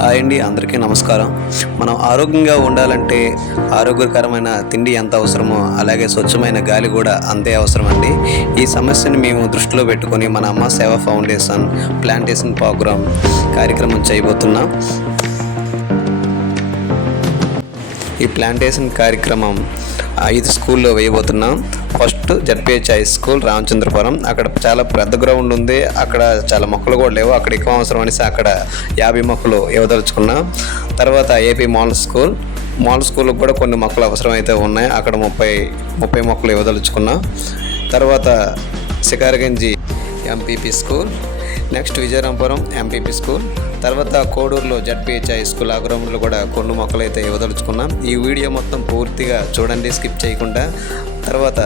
Hi అండి, అందరికీ నమస్కారం. మనం ఆరోగ్యంగా ఉండాలంటే ఆరోగ్యకరమైన తిండి ఎంత అవసరమో అలాగే స్వచ్ఛమైన గాలి కూడా అంతే అవసరం అండి. ఈ సమస్యని మేము దృష్టిలో పెట్టుకొని మన అమ్మ సేవ ఫౌండేషన్ ప్లాంటేషన్ ప్రోగ్రామ్ కార్యక్రమం చేయబోతున్నాం. ఈ ప్లాంటేషన్ కార్యక్రమం 5 స్కూల్లో వేయబోతున్నాం. First ZPH high school Ramachandrapuram. అక్కడ చాలా పెద్ద గ్రౌండ్ ఉంది. అక్కడ చాలా మొక్కలు కూడా లేవు. అక్కడ ఎక్కువ అవసరం అనేసి అక్కడ 50 మొక్కలు ఇవ్వదలుచుకున్నాం. తర్వాత ఏపీ మోడల్ స్కూల్కి కూడా కొన్ని మొక్కలు అవసరం అయితే ఉన్నాయి. అక్కడ 30 మొక్కలు ఇవ్వదలుచుకున్నాం. తర్వాత Shikaraganji MPP school, next Vijayarampuram MPP school, తర్వాత కోడూరులో జడ్పిహెచ్ హై స్కూల్ ఆ గ్రౌండ్లో కూడా కొన్ని మొక్కలు అయితే ఇవ్వదలుచుకున్నాం. ఈ వీడియో మొత్తం పూర్తిగా చూడండి, స్కిప్ చేయకుండా. తర్వాత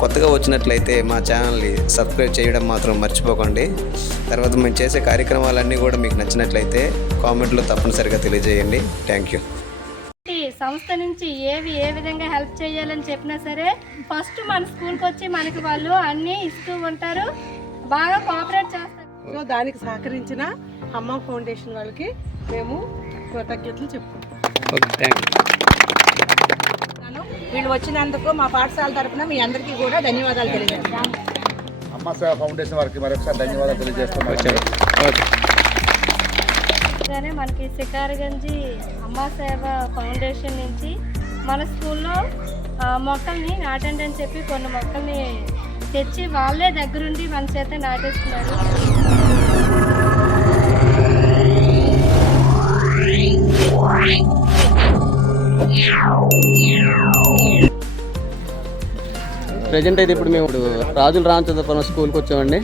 కొత్తగా వచ్చినట్లయితే మా ఛానల్ని సబ్స్క్రైబ్ చేయడం మాత్రం మర్చిపోకండి. తర్వాత మేము చేసే కార్యక్రమాలన్నీ కూడా మీకు నచ్చినట్లయితే కామెంట్లో తప్పనిసరిగా తెలియజేయండి. Thank you. సంస్థ నుంచి ఏ విధంగా హెల్ప్ చేయాలని చెప్పినా సరే ఫస్ట్ మన స్కూల్కి వచ్చి మనకి వాళ్ళు అన్నీ ఇస్తూ ఉంటారు, బాగా కోఆపరేట్ చేస్తారు. సో దానికి సహకరించిన అమ్మ ఫౌండేషన్ వాళ్ళకి మేము కృతజ్ఞతలు చెప్పుకుంటాం. వీళ్ళు వచ్చినందుకు మా పాఠశాల తరఫున మీ అందరికీ కూడా ధన్యవాదాలు తెలియజేస్తాం. అమ్మ సేవ ఫౌండేషన్ వారికి మరొకసారి ధన్యవాదాలు తెలియజేస్తున్నాం. మనకి శికారగంజి అమ్మ సేవ ఫౌండేషన్ నుంచి మన స్కూల్లో మొక్కల్ని నాటండి అని చెప్పి కొన్ని మొక్కల్ని తెచ్చి వాళ్ళే దగ్గరుండి మన చేత నాటేస్తున్నారు. ప్రజెంట్ అయితే ఇప్పుడు మేము రాజుల రామచంద్రపురం స్కూల్కి వచ్చామండి.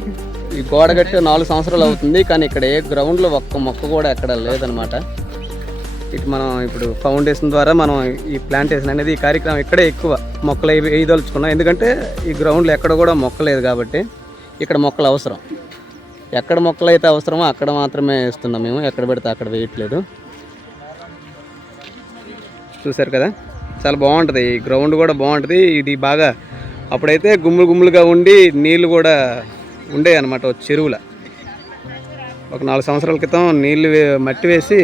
ఈ గోడ కట్టి 4 సంవత్సరాలు అవుతుంది, కానీ ఇక్కడ ఏ గ్రౌండ్లో ఒక్క మొక్క కూడా ఎక్కడ లేదనమాట. ఇటు మనం ఇప్పుడు ఫౌండేషన్ ద్వారా మనం ఈ ప్లాంటేషన్ అనేది ఈ కార్యక్రమం ఇక్కడే ఎక్కువ మొక్కలు వేయదలుచుకున్నాం. ఎందుకంటే ఈ గ్రౌండ్లో ఎక్కడ కూడా మొక్క లేదు కాబట్టి ఇక్కడ మొక్కలు అవసరం. ఎక్కడ మొక్కలు అయితే అవసరమో అక్కడ మాత్రమే వేస్తున్నాం మేము, ఎక్కడ పెడితే అక్కడ వేయట్లేదు. చూసారు కదా, చాలా బాగుంటుంది. ఈ గ్రౌండ్ కూడా బాగుంటుంది. ఇది బాగా అప్పుడైతే గుమ్ములుగా ఉండి నీళ్ళు కూడా ఉండే అనమాట చెరువుల. ఒక 4 సంవత్సరాల క్రితం నీళ్ళు మట్టి వేసి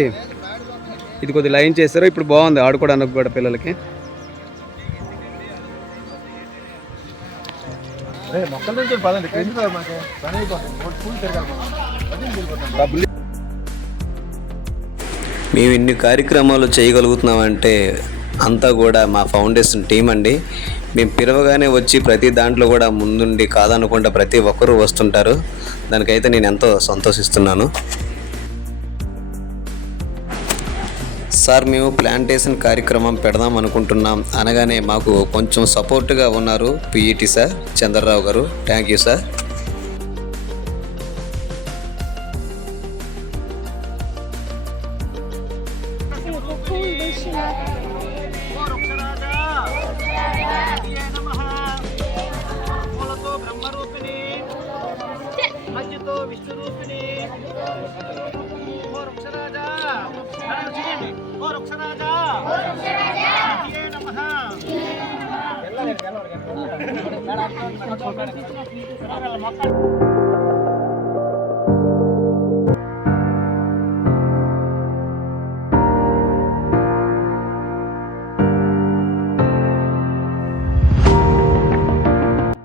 ఇది కొద్దిగా లైన్ చేశారు. ఇప్పుడు బాగుంది ఆడుకోవడానికి కూడా పిల్లలకి. మేము ఇన్ని కార్యక్రమాలు చేయగలుగుతున్నామంటే అంతా కూడా మా ఫౌండేషన్ టీం అండి. మేము పిలవగానే వచ్చి ప్రతి దాంట్లో కూడా ముందుండి కాదనకుండా ప్రతి ఒక్కరూ వస్తుంటారు. దానికైతే నేను ఎంతో సంతోషిస్తున్నాను. సార్, మేము ప్లాంటేషన్ కార్యక్రమం పెడదాం అనుకుంటున్నాం అనగానే మాకు కొంచెం సపోర్ట్గా ఉన్నారు పిఈటి సార్ చంద్రరావు గారు. Thank you sir.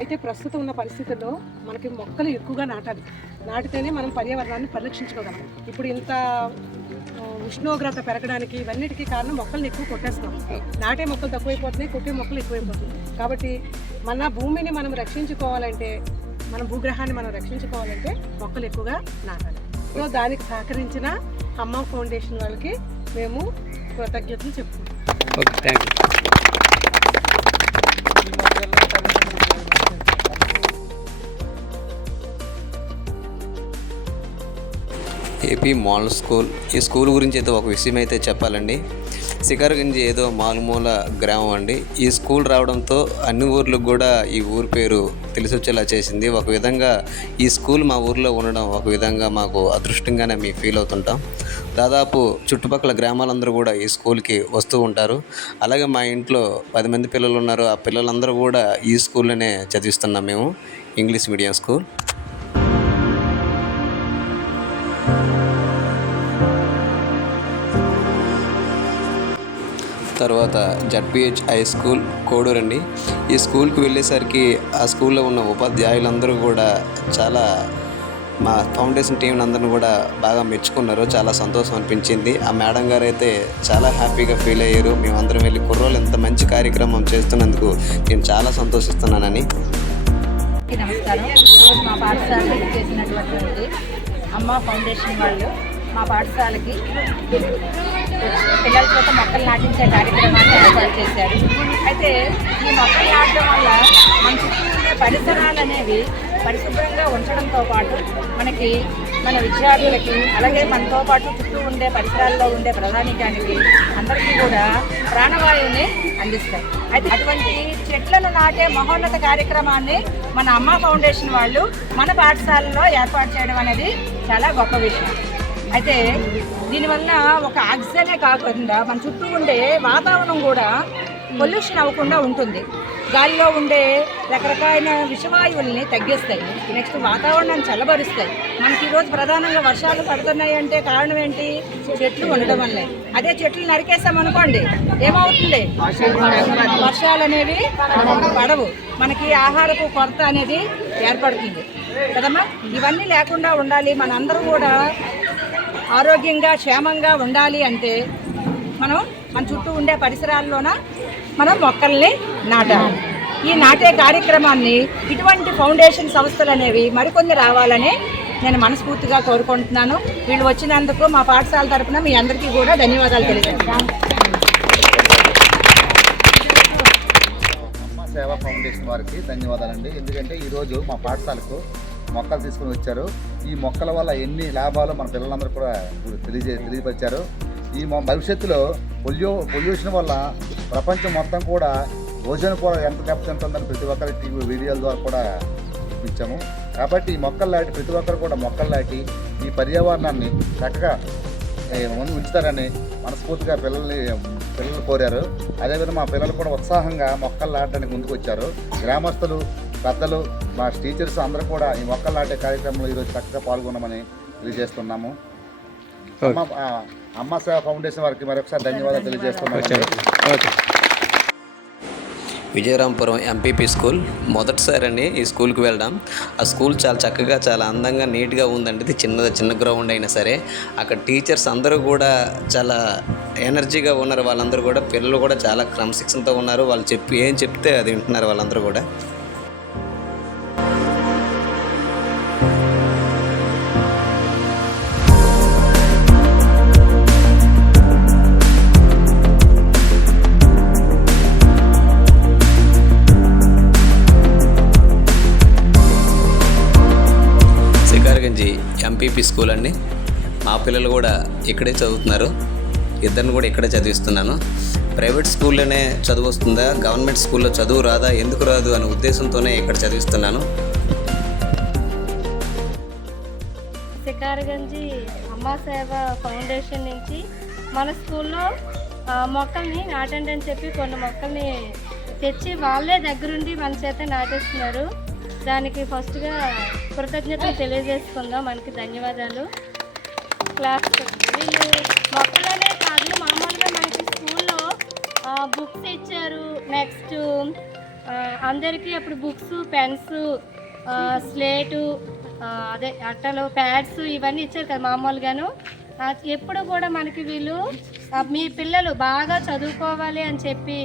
అయితే ప్రస్తుతం ఉన్న పరిస్థితుల్లో మనకి మొక్కలు ఎక్కువగా నాటితేనే మనం పర్యావరణాన్ని పరిరక్షించుకోగలం. ఇప్పుడు ఇంత ఉష్ణోగ్రత పెరగడానికి ఇవన్నిటికీ కారణం మొక్కల్ని ఎక్కువ కొట్టేస్తున్నాం. నాటే మొక్కలు తక్కువైపోతున్నాయి, కొట్టే మొక్కలు ఎక్కువైపోతున్నాయి. కాబట్టి మన భూమిని మనం రక్షించుకోవాలంటే, మన భూగ్రహాన్ని మనం రక్షించుకోవాలంటే మొక్కలు ఎక్కువగా నాటాలి. సో దానికి సహకరించిన అమ్మ ఫౌండేషన్ వాళ్ళకి మేము కృతజ్ఞతలు చెప్పుకుంటాం. ఏపీ మోడల్ స్కూల్, ఈ స్కూల్ గురించి అయితే ఒక విషయం అయితే చెప్పాలండి. శికారగంజి ఏదో మారుమూల గ్రామం అండి. ఈ స్కూల్ రావడంతో అన్ని ఊర్లకు కూడా ఈ ఊరి పేరు తెలిసి వచ్చేలా చేసింది. ఒక విధంగా ఈ స్కూల్ మా ఊర్లో ఉండడం ఒక విధంగా మాకు అదృష్టంగానే మేము ఫీల్ అవుతుంటాం. దాదాపు చుట్టుపక్కల గ్రామాలందరూ కూడా ఈ స్కూల్కి వస్తూ ఉంటారు. అలాగే మా ఇంట్లో 10 మంది పిల్లలు ఉన్నారు. ఆ పిల్లలందరూ కూడా ఈ స్కూల్లోనే చదివిస్తున్నాం మేము, ఇంగ్లీష్ మీడియం స్కూల్. తర్వాత జడ్పిహెచ్ హై స్కూల్ కోడూరు అండి. ఈ స్కూల్కి వెళ్ళేసరికి ఆ స్కూల్లో ఉన్న ఉపాధ్యాయులందరూ కూడా చాలా మా ఫౌండేషన్ టీం అందరిని కూడా బాగా మెచ్చుకున్నారు. చాలా సంతోషం అనిపించింది. ఆ మేడం గారు అయితే చాలా హ్యాపీగా ఫీల్ అయ్యారు. మేమందరం వెళ్ళి కుర్రోళ్ళు ఇంత మంచి కార్యక్రమం చేస్తున్నందుకు నేను చాలా సంతోషిస్తున్నానని. నమస్కారం. ఈరోజు మా పాఠశాలకు చేసినటువంటి అమ్మ ఫౌండేషన్ వాళ్ళు మా పాఠశాలకి పిల్లల చేత మొక్కలు నాటించే కార్యక్రమాన్ని ఏర్పాటు చేశారు. అయితే ఈ మొక్కలు నాటడం వల్ల మన చుట్టూ ఉండే పరిసరాలు అనేవి పరిశుభ్రంగా ఉంచడంతో పాటు మనకి మన విద్యార్థులకి అలాగే మనతో పాటు చుట్టూ ఉండే పరిసరాల్లో ఉండే ప్రధానికానికి అందరికీ కూడా ప్రాణవాయువుని అందిస్తాయి. అయితే అటువంటి చెట్లను నాటే మహోన్నత కార్యక్రమాన్ని మన అమ్మ ఫౌండేషన్ వాళ్ళు మన పాఠశాలలో ఏర్పాటు చేయడం అనేది చాలా గొప్ప విషయం. అయితే దీనివల్ల ఒక ఆక్సిజనే కాకుండా మన చుట్టూ ఉండే వాతావరణం కూడా పొల్యూషన్ అవ్వకుండా ఉంటుంది. గాలిలో ఉండే రకరకాల విషవాయువుల్ని తగ్గిస్తాయి. నెక్స్ట్ వాతావరణాన్ని చల్లబరుస్తాయి. మనకి ఈరోజు ప్రధానంగా వర్షాలు పడుతున్నాయి అంటే కారణం ఏంటి? చెట్లు ఉండడం వల్లే. అదే చెట్లు నరికేసామనుకోండి ఏమవుతుంది? వర్షాలు అనేవి పడవు, మనకి ఆహారపు కొరత అనేది ఏర్పడుతుంది కదమ్మా. ఇవన్నీ లేకుండా ఉండాలి, మనందరూ కూడా ఆరోగ్యంగా క్షేమంగా ఉండాలి అంటే మనం మన చుట్టూ ఉండే పరిసరాల్లోన మనం మొక్కల్ని నాటాలి. ఈ నాటే కార్యక్రమాన్ని ఇటువంటి ఫౌండేషన్ సంస్థలు అనేవి మరికొన్ని రావాలని నేను మనస్ఫూర్తిగా కోరుకుంటున్నాను. వీళ్ళు వచ్చినందుకు మా పాఠశాల తరపున మీ అందరికీ కూడా ధన్యవాదాలు తెలియజేస్తాను. అమ్మ సేవా ఫౌండేషన్ వారికి ధన్యవాదాలండి. ఎందుకంటే ఈరోజు మా పాఠశాలకు మొక్కలు తీసుకుని వచ్చారు. ఈ మొక్కల వల్ల ఎన్ని లాభాలు మన పిల్లలందరూ కూడా తెలియపరిచారు. ఈ భవిష్యత్తులో పొల్యూషన్ వల్ల ప్రపంచం మొత్తం కూడా ఓజోన్ కూడా ఎంత దెబ్బతింటుందని ప్రతి ఒక్కరి టీవీ వీడియోల ద్వారా కూడా చూపించాము. కాబట్టి ఈ మొక్కలు నాటి ప్రతి ఒక్కరు కూడా మొక్కలు నాటి ఈ పర్యావరణాన్ని చక్కగా ఉంచుతారని మనస్ఫూర్తిగా పిల్లలు కోరారు. అదేవిధంగా మా పిల్లలు కూడా ఉత్సాహంగా మొక్కలు నాటడానికి ముందుకు వచ్చారు. గ్రామస్తులు, పెద్దలు, మా టీచర్స్ అందరూ కూడా ఈ మొక్కలు నాటే కార్యక్రమంలో ఈరోజు చక్కగా పాల్గొన్నామని తెలియజేస్తున్నాము. అమ్మ సేవ ఫౌండేషన్ వారికి మరొకసారి ధన్యవాదాలు తెలియజేస్తున్నాము. విజయరాంపురం ఎంపీపీ స్కూల్ మొదటిసారి అండి ఈ స్కూల్కి వెళ్ళడం. ఆ స్కూల్ చాలా చక్కగా చాలా అందంగా నీట్గా ఉందండి. ఇది చిన్న గ్రౌండ్ అయినా సరే అక్కడ టీచర్స్ అందరూ కూడా చాలా ఎనర్జీగా ఉన్నారు. వాళ్ళందరూ కూడా పిల్లలు కూడా చాలా క్రమశిక్షణతో ఉన్నారు. వాళ్ళు ఏం చెప్తే అది వింటున్నారు వాళ్ళందరూ కూడా. ఎంపీపీ స్కూల్ అండి. మా పిల్లలు కూడా ఇక్కడే చదువుతున్నారు. ఇద్దరిని కూడా ఇక్కడే చదివిస్తున్నాను. ప్రైవేట్ స్కూల్లోనే చదువు వస్తుందా, గవర్నమెంట్ స్కూల్లో చదువు రాదా, ఎందుకు రాదు అనే ఉద్దేశంతోనే ఇక్కడ చదివిస్తున్నాను. శికారగంజి అమ్మ సేవ ఫౌండేషన్ నుంచి మన స్కూల్లో మొక్కల్ని నాటండి అని చెప్పి కొన్ని మొక్కల్ని తెచ్చి వాళ్ళే దగ్గరుండి మన చేత నాటేస్తున్నారు. దానికి ఫస్ట్గా కృతజ్ఞతలు తెలియజేసుకుందాం. మనకి ధన్యవాదాలు. క్లాస్ వీళ్ళు మొక్కలనే కాదు, మామూలుగా మనకి స్కూల్లో బుక్స్ ఇచ్చారు. నెక్స్ట్ అందరికీ అప్పుడు బుక్స్, పెన్స్, స్లేటు, అదే అట్టలు, ప్యాడ్స్ ఇవన్నీ ఇచ్చారు కదా మామూలుగాను. ఎప్పుడు కూడా మనకి వీళ్ళు మీ పిల్లలు బాగా చదువుకోవాలి అని చెప్పి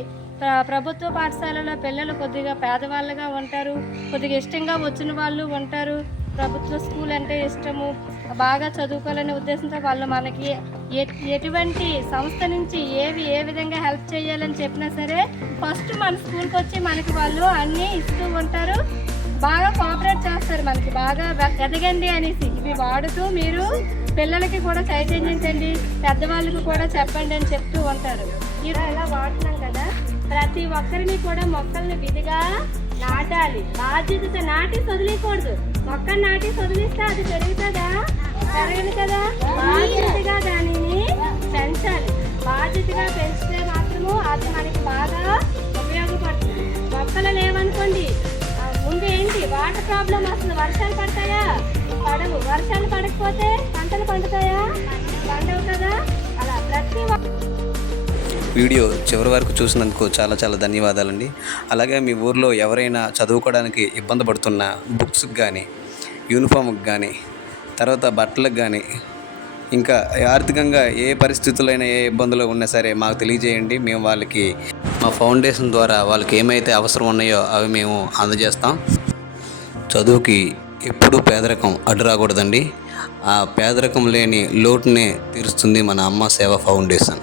ప్రభుత్వ పాఠశాలలో పిల్లలు కొద్దిగా పేదవాళ్ళుగా ఉంటారు, కొద్దిగా ఇష్టంగా వచ్చిన వాళ్ళు ఉంటారు. ప్రభుత్వ స్కూల్ అంటే ఇష్టము, బాగా చదువుకోవాలనే ఉద్దేశంతో వాళ్ళు మనకి ఎటువంటి సంస్థ నుంచి ఏ విధంగా హెల్ప్ చేయాలని చెప్పినా సరే ఫస్ట్ మన స్కూల్కి వచ్చి మనకి వాళ్ళు అన్నీ ఇస్తూ ఉంటారు. బాగా కోఆపరేట్ చేస్తారు, మనకి బాగా ఎదగండి అనేసి. ఇవి వాడుతూ మీరు పిల్లలకి కూడా చైతన్యించండి, పెద్దవాళ్ళకి కూడా చెప్పండి అని చెప్తూ ఉంటారు. ఇలా ఇలా వాడుతున్నాం కదా, ప్రతి ఒక్కరిని కూడా మొక్కల్ని విధిగా నాటాలి. బాధ్యతతో నాటి వదిలేయకూడదు. మొక్కను నాటి వదిలిస్తే అది పెరుగుతుందా? పెరగదు కదా. బాధ్యతగా దానిని పెంచాలి. బాధ్యతగా పెంచితే మాత్రము అది మనకి బాగా ఉపయోగపడుతుంది. మొక్కలు లేవనుకోండి, ముందు ఏంటి వాటర్ ప్రాబ్లం వస్తుంది. వర్షాలు పడతాయా? పడవు. వర్షాలు పడకపోతే పంటలు పండుతాయా? పండవు కదా. అలా ప్రతి వీడియో చివరి వరకు చూసినందుకు చాలా చాలా ధన్యవాదాలండి. అలాగే మీ ఊర్లో ఎవరైనా చదువుకోవడానికి ఇబ్బంది పడుతున్న బుక్స్కి కానీ, యూనిఫామ్కి కానీ, తర్వాత బట్టలకు కానీ, ఇంకా ఆర్థికంగా ఏ పరిస్థితులైనా ఏ ఇబ్బందులు ఉన్నా సరే మాకు తెలియజేయండి. మేము వాళ్ళకి మా ఫౌండేషన్ ద్వారా వాళ్ళకి ఏమైతే అవసరం ఉన్నాయో అవి మేము అందజేస్తాం. చదువుకి ఎప్పుడూ పేదరికం అడ్డు రాకూడదండి. ఆ పేదరికం లేని లోటునే తీరుస్తుంది మన అమ్మ సేవ ఫౌండేషన్.